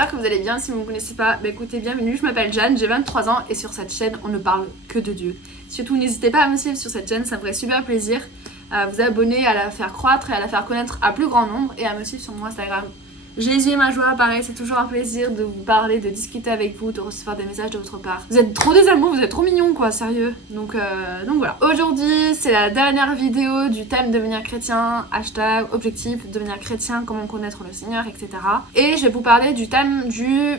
j'espère que vous allez bien. Si vous ne me connaissez pas, écoutez, bienvenue, je m'appelle Jeanne, j'ai 23 ans et sur cette chaîne, on ne parle que de Dieu. Surtout, n'hésitez pas à me suivre sur cette chaîne, ça me ferait super plaisir à vous abonner, à la faire croître et à la faire connaître à plus grand nombre et à me suivre sur mon Instagram. Jésus et ma joie, pareil, c'est toujours un plaisir de vous parler, de discuter avec vous, de recevoir des messages de votre part. Vous êtes trop des amours, vous êtes trop mignons quoi, sérieux. Donc voilà. Aujourd'hui, c'est la dernière vidéo du thème devenir chrétien, hashtag objectif devenir chrétien, comment connaître le Seigneur, etc. Et je vais vous parler du thème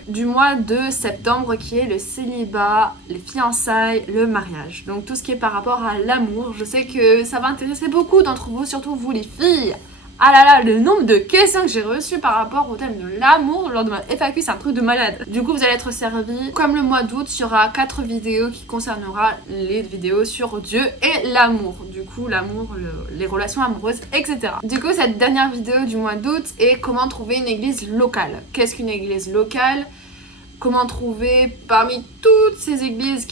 du mois de septembre qui est le célibat, les fiançailles, le mariage. Donc tout ce qui est par rapport à l'amour. Je sais que ça va intéresser beaucoup d'entre vous, surtout vous les filles. Ah là là, le nombre de questions que j'ai reçues par rapport au thème de l'amour lors de ma FAQ, c'est un truc de malade. Du coup, vous allez être servis. Comme le mois d'août, il y aura 4 vidéos qui concernera les vidéos sur Dieu et l'amour. Du coup, l'amour, les relations amoureuses, etc. Du coup, cette dernière vidéo du mois d'août est comment trouver une église locale. Qu'est-ce qu'une église locale ? Comment trouver parmi toutes ces églises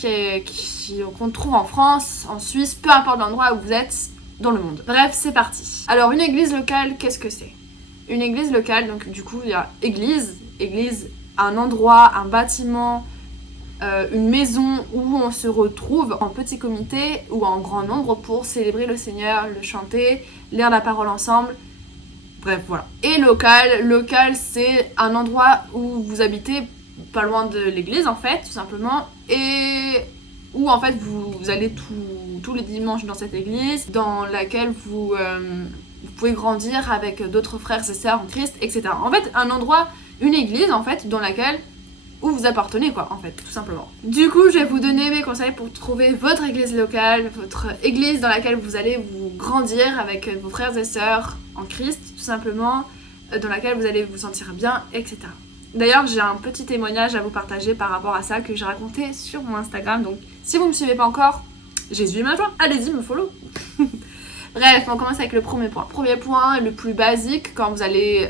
qu'on trouve en France, en Suisse, peu importe l'endroit où vous êtes, dans le monde. Bref, c'est parti. Alors, une église locale, qu'est-ce que c'est ? Une église locale, donc du coup, il y a église, un endroit, un bâtiment, une maison où on se retrouve en petit comité ou en grand nombre pour célébrer le Seigneur, le chanter, lire la parole ensemble. Bref, voilà. Et local, c'est un endroit où vous habitez pas loin de l'église, en fait, tout simplement, et où en fait vous allez tous les dimanches dans cette église dans laquelle vous pouvez grandir avec d'autres frères et sœurs en Christ, etc. En fait, un endroit, une église en fait, dans laquelle où vous appartenez quoi, en fait, tout simplement. Du coup, je vais vous donner mes conseils pour trouver votre église locale, votre église dans laquelle vous allez vous grandir avec vos frères et sœurs en Christ, tout simplement, dans laquelle vous allez vous sentir bien, etc. D'ailleurs, j'ai un petit témoignage à vous partager par rapport à ça que j'ai raconté sur mon Instagram. Donc, si vous ne me suivez pas encore, Jésus et ma joie, allez-y, me follow. Bref, on commence avec le premier point. Premier point, le plus basique, quand vous allez,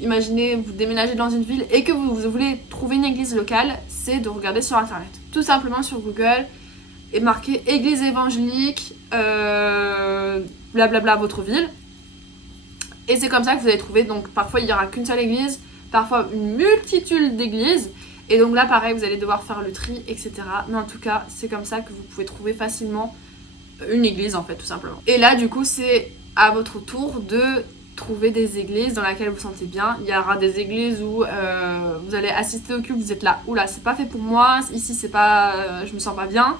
imaginez, vous déménagez dans une ville et que vous voulez trouver une église locale, c'est de regarder sur Internet. Tout simplement sur Google et marquer église évangélique, blablabla, votre ville. Et c'est comme ça que vous allez trouver. Donc, parfois, il n'y aura qu'une seule église. Parfois une multitude d'églises, et donc là pareil vous allez devoir faire le tri, etc. Mais en tout cas c'est comme ça que vous pouvez trouver facilement une église en fait, tout simplement. Et là du coup c'est à votre tour de trouver des églises dans lesquelles vous vous sentez bien. Il y aura des églises où vous allez assister au culte, vous êtes là, oula c'est pas fait pour moi, ici c'est pas, je me sens pas bien.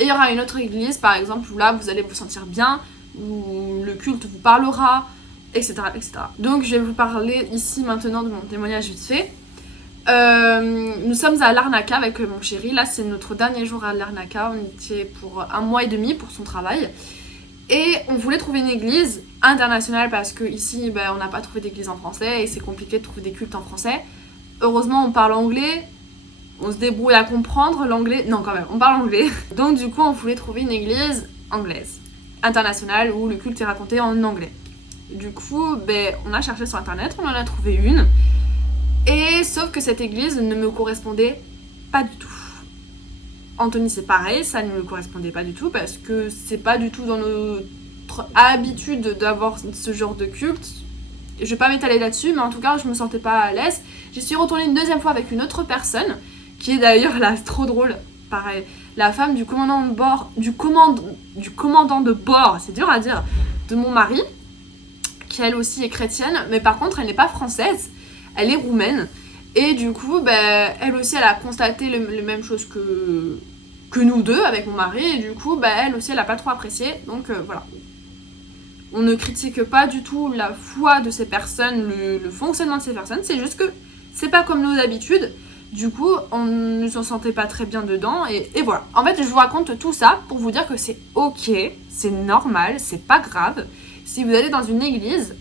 Et il y aura une autre église par exemple où là vous allez vous sentir bien, où le culte vous parlera, etc., etc. Donc je vais vous parler ici maintenant de mon témoignage vite fait. Nous sommes à Larnaca avec mon chéri. Là c'est notre dernier jour à Larnaca. On était pour 1 mois et demi pour son travail. Et on voulait trouver une église internationale parce que ici on n'a pas trouvé d'église en français et c'est compliqué de trouver des cultes en français. Heureusement on parle anglais. On se débrouille à comprendre l'anglais. Non quand même, on parle anglais. Donc du coup on voulait trouver une église anglaise, internationale, où le culte est raconté en anglais. Du coup, on a cherché sur internet, on en a trouvé une. Et sauf que cette église ne me correspondait pas du tout. Anthony c'est pareil, ça ne me correspondait pas du tout parce que c'est pas du tout dans notre habitude d'avoir ce genre de culte. Je vais pas m'étaler là-dessus, mais en tout cas je me sentais pas à l'aise. J'y suis retournée une deuxième fois avec une autre personne, qui est d'ailleurs là trop drôle, pareil. La femme du commandant de bord, du commandant de bord, c'est dur à dire, de mon mari, qui elle aussi est chrétienne, mais par contre elle n'est pas française, elle est roumaine, et du coup elle aussi elle a constaté les mêmes choses que nous deux avec mon mari, et du coup elle aussi elle a pas trop apprécié, donc voilà. On ne critique pas du tout la foi de ces personnes, le fonctionnement de ces personnes, c'est juste que c'est pas comme nos habitudes, du coup on ne s'en sentait pas très bien dedans, et voilà. En fait je vous raconte tout ça pour vous dire que c'est ok, c'est normal, c'est pas grave. Si vous allez dans une église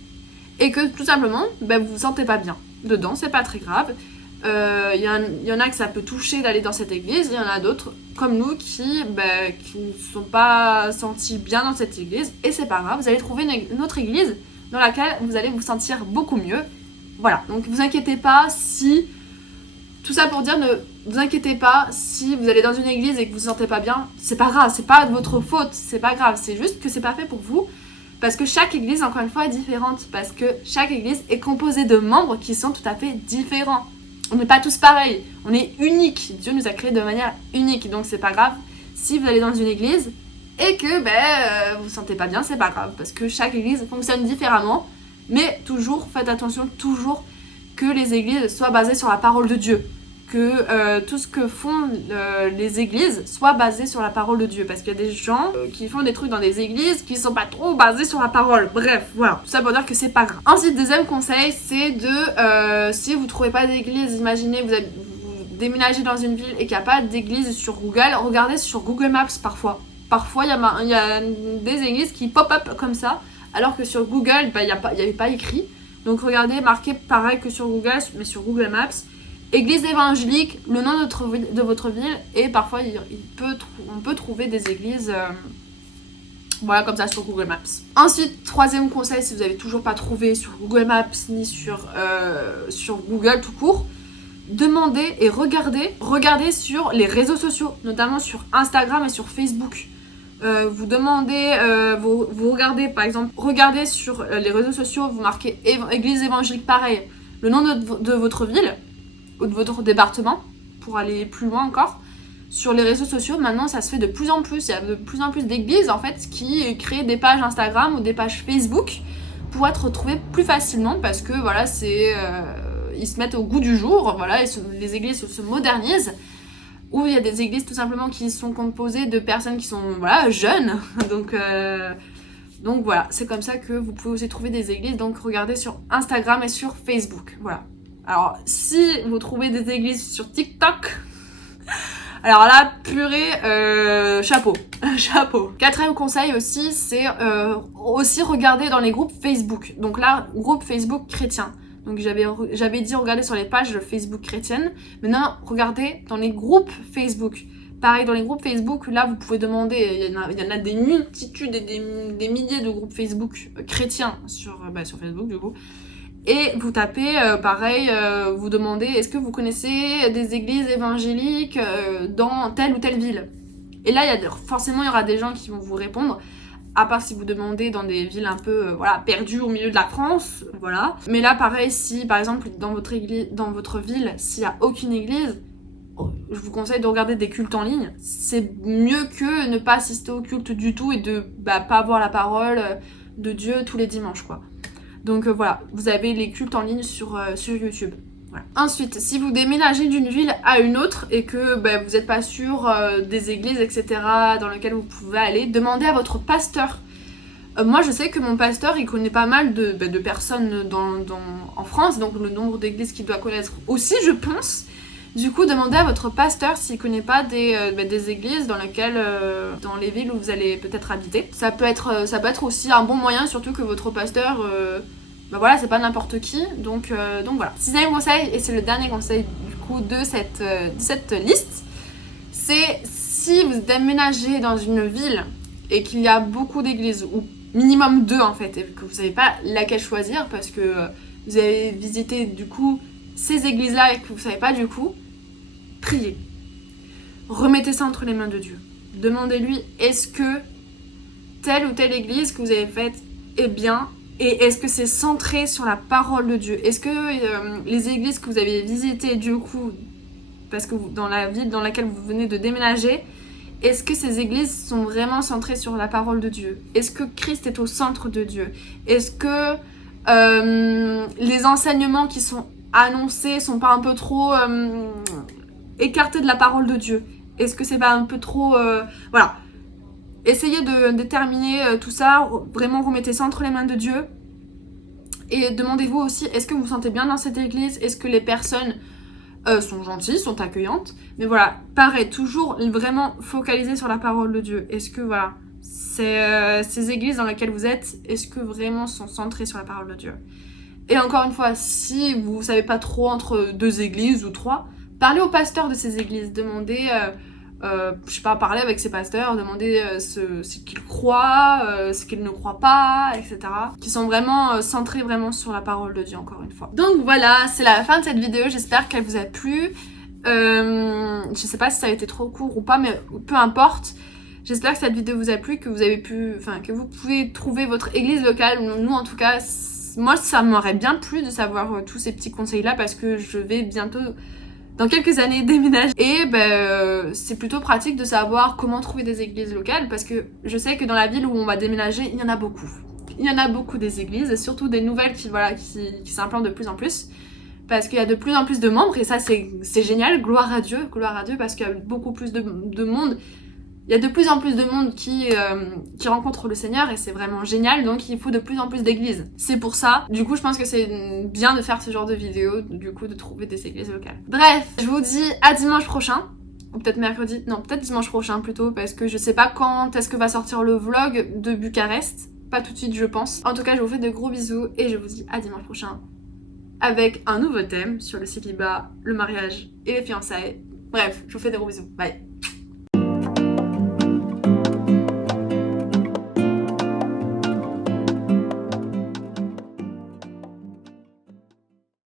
et que tout simplement vous vous sentez pas bien dedans, c'est pas très grave. Il y en a que ça peut toucher d'aller dans cette église, il y en a d'autres comme nous qui ne sont pas sentis bien dans cette église, et c'est pas grave, vous allez trouver une autre église dans laquelle vous allez vous sentir beaucoup mieux. Voilà, donc vous inquiétez pas si... Tout ça pour dire, ne vous inquiétez pas si vous allez dans une église et que vous vous sentez pas bien, c'est pas grave, c'est pas de votre faute, c'est pas grave, c'est juste que c'est pas fait pour vous. Parce que chaque église, encore une fois, est différente. Parce que chaque église est composée de membres qui sont tout à fait différents. On n'est pas tous pareils, on est uniques. Dieu nous a créés de manière unique, donc c'est pas grave. Si vous allez dans une église et que vous vous sentez pas bien, c'est pas grave, parce que chaque église fonctionne différemment. Mais toujours, faites attention, toujours que les églises soient basées sur la parole de Dieu. Que tout ce que font les églises soit basé sur la parole de Dieu. Parce qu'il y a des gens qui font des trucs dans des églises qui sont pas trop basés sur la parole. Bref, voilà. Tout ça pour dire que c'est pas grave. Ensuite, deuxième conseil, c'est de... si vous trouvez pas d'église, imaginez, vous déménagez dans une ville et qu'il n'y a pas d'église sur Google, regardez sur Google Maps parfois. Parfois, il y a des églises qui pop-up comme ça, alors que sur Google, il n'y avait pas écrit. Donc regardez, marquez pareil que sur Google, mais sur Google Maps. Église évangélique, le nom de votre ville, et parfois on peut trouver des églises voilà, comme ça sur Google Maps. Ensuite, troisième conseil, si vous n'avez toujours pas trouvé sur Google Maps ni sur Google tout court, demandez et regardez sur les réseaux sociaux, notamment sur Instagram et sur Facebook. Vous demandez, vous regardez par exemple, regardez sur les réseaux sociaux, vous marquez église évangélique pareil, le nom de votre ville ou de votre département, pour aller plus loin encore. Sur les réseaux sociaux, maintenant ça se fait de plus en plus, il y a de plus en plus d'églises en fait qui créent des pages Instagram ou des pages Facebook pour être retrouvées plus facilement, parce que voilà, ils se mettent au goût du jour, voilà, les églises se modernisent. Ou il y a des églises tout simplement qui sont composées de personnes qui sont voilà, jeunes, donc voilà, c'est comme ça que vous pouvez aussi trouver des églises, donc regardez sur Instagram et sur Facebook, voilà. Alors si vous trouvez des églises sur TikTok, alors là, purée, chapeau, chapeau. Quatrième conseil aussi, c'est aussi regarder dans les groupes Facebook. Donc là, groupe Facebook chrétien. Donc j'avais dit regarder sur les pages Facebook chrétiennes. Maintenant, regardez dans les groupes Facebook. Pareil, dans les groupes Facebook, là, vous pouvez demander, il y en a des multitudes et des milliers de groupes Facebook chrétiens sur Facebook, du coup. Et vous tapez, vous demandez, est-ce que vous connaissez des églises évangéliques dans telle ou telle ville? Et là, forcément, il y aura des gens qui vont vous répondre, à part si vous demandez dans des villes un peu perdues au milieu de la France, voilà. Mais là, pareil, si par exemple, dans votre ville, s'il n'y a aucune église, je vous conseille de regarder des cultes en ligne. C'est mieux que ne pas assister au culte du tout et de pas avoir la parole de Dieu tous les dimanches, quoi. Donc voilà, vous avez les cultes en ligne sur YouTube. Voilà. Ensuite, si vous déménagez d'une ville à une autre et que vous n'êtes pas sûr des églises, etc., dans lesquelles vous pouvez aller, demandez à votre pasteur. Moi, je sais que mon pasteur, il connaît pas mal de personnes en France, donc le nombre d'églises qu'il doit connaître aussi, je pense. Du coup, demandez à votre pasteur s'il connaît pas des églises dans lesquelles, dans les villes où vous allez peut-être habiter. Ça peut être aussi un bon moyen, surtout que votre pasteur, voilà, c'est pas n'importe qui. Donc voilà. Sixième conseil, et c'est le dernier conseil du coup de cette liste, c'est si vous déménagez dans une ville et qu'il y a beaucoup d'églises, ou minimum 2 en fait, et que vous savez pas laquelle choisir parce que vous avez visité du coup ces églises-là et que vous savez pas du coup, priez. Remettez ça entre les mains de Dieu. Demandez-lui, est-ce que telle ou telle église que vous avez faite est bien, et est-ce que c'est centré sur la parole de Dieu? Est-ce que les églises que vous avez visitées du coup, parce que dans la ville dans laquelle vous venez de déménager, est-ce que ces églises sont vraiment centrées sur la parole de Dieu? Est-ce que Christ est au centre de Dieu? Est-ce que les enseignements qui sont annoncés sont pas un peu trop écartés de la parole de Dieu? Est-ce que c'est pas un peu trop... voilà. Essayez de déterminer tout ça, vraiment remettez ça entre les mains de Dieu. Et demandez-vous aussi, est-ce que vous vous sentez bien dans cette église? Est-ce que les personnes sont gentilles, sont accueillantes? Mais voilà, pareil, toujours vraiment focaliser sur la parole de Dieu. Est-ce que voilà, ces églises dans lesquelles vous êtes, est-ce que vraiment sont centrées sur la parole de Dieu? Et encore une fois, si vous savez pas trop entre 2 églises ou 3, parlez au pasteur de ces églises, demandez, je sais pas, parler avec ces pasteurs, demander ce qu'ils croient, ce qu'ils ne croient pas, etc. Qui sont vraiment centrés vraiment sur la parole de Dieu, encore une fois. Donc voilà, c'est la fin de cette vidéo, j'espère qu'elle vous a plu. Je sais pas si ça a été trop court ou pas, mais peu importe. J'espère que cette vidéo vous a plu, que vous avez pu, que vous pouvez trouver votre église locale. Nous en tout cas, moi ça m'aurait bien plu de savoir tous ces petits conseils là parce que je vais bientôt dans quelques années déménager et c'est plutôt pratique de savoir comment trouver des églises locales parce que je sais que dans la ville où on va déménager il y en a beaucoup. Il y en a beaucoup des églises, surtout des nouvelles qui s'implantent de plus en plus parce qu'il y a de plus en plus de membres et ça c'est génial, gloire à Dieu parce qu'il y a beaucoup plus de monde. Il y a de plus en plus de monde qui rencontre le Seigneur et c'est vraiment génial, donc il faut de plus en plus d'églises. C'est pour ça, du coup je pense que c'est bien de faire ce genre de vidéo, du coup de trouver des églises locales. Bref, je vous dis à dimanche prochain, ou peut-être mercredi, non peut-être dimanche prochain plutôt, parce que je sais pas quand est-ce que va sortir le vlog de Bucarest, pas tout de suite je pense. En tout cas je vous fais de gros bisous et je vous dis à dimanche prochain avec un nouveau thème sur le célibat, le mariage et les fiançailles. Bref, je vous fais de gros bisous, bye.